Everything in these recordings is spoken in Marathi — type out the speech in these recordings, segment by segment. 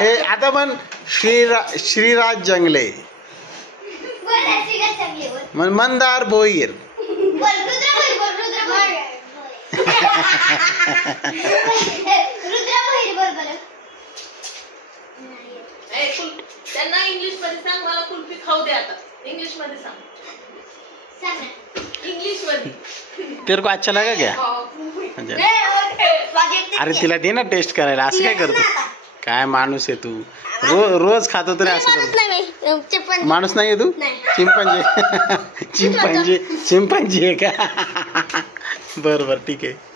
हे आता पण श्रीराज जंगले मन मंदार भोईर त्यांना इंग्लिश मध्ये सांग मला कुल्फी खाऊ दे आता इंग्लिश मध्ये सांग इंग्लिश मध्ये तेरे को अच्छा लगा क्या अरे तिला दे ना टेस्ट करायला असं काय करतो काय माणूस आहे तू रोज खातो तरी असं करतो माणूस नाही आहे तू चिंपांजी चिंपांजी चिंपांजी आहे का बर बर ठीक आहे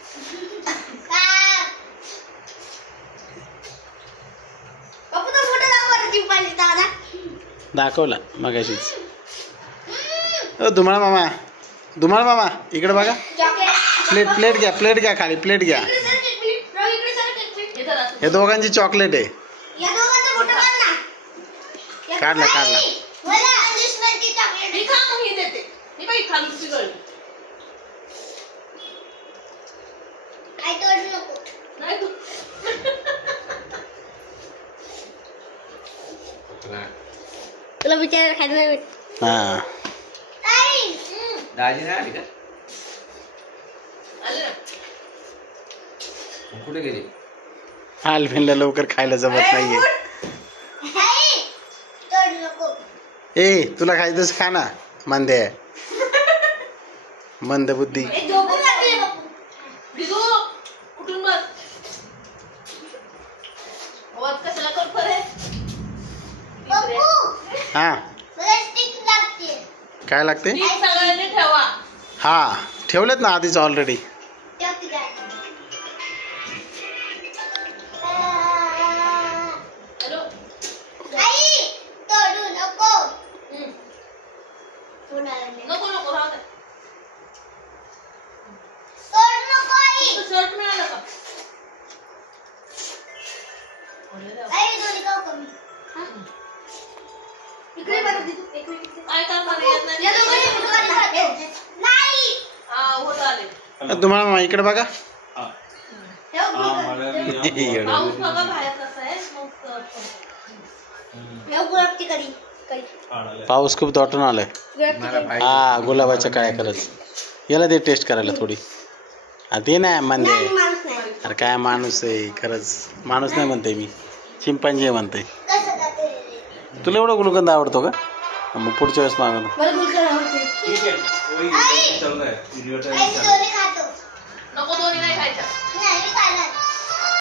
दाखवला मगाशीच धुमाळ मामा इकडे बघा प्लेट घ्या खाली प्लेट घ्या हे दोघांची चॉकलेट आहे काढला तुला बिचारा खायला हा दाजी नाही आली का कुठे गेली आलफिनला लवकर खायला जमत नाहीये ए तुला खायचंच खा ना मंदे मंद बुद्धी हा काय लागते हा ठेवलेत ना आधीच ऑलरेडी तुम्हाला मामा इकडे बघा पाऊस खूप दाटून आलाय हा गुलाबाच्या काळ्या करत याला दे टेस्ट करायला थोडी ते नाही म्हणते अरे काय माणूस आहे खरंच माणूस नाही म्हणते मी चिंपांजी म्हणते तुला एवढा गुलकंद आवडतो का मग पुढच्या वेळेस मागा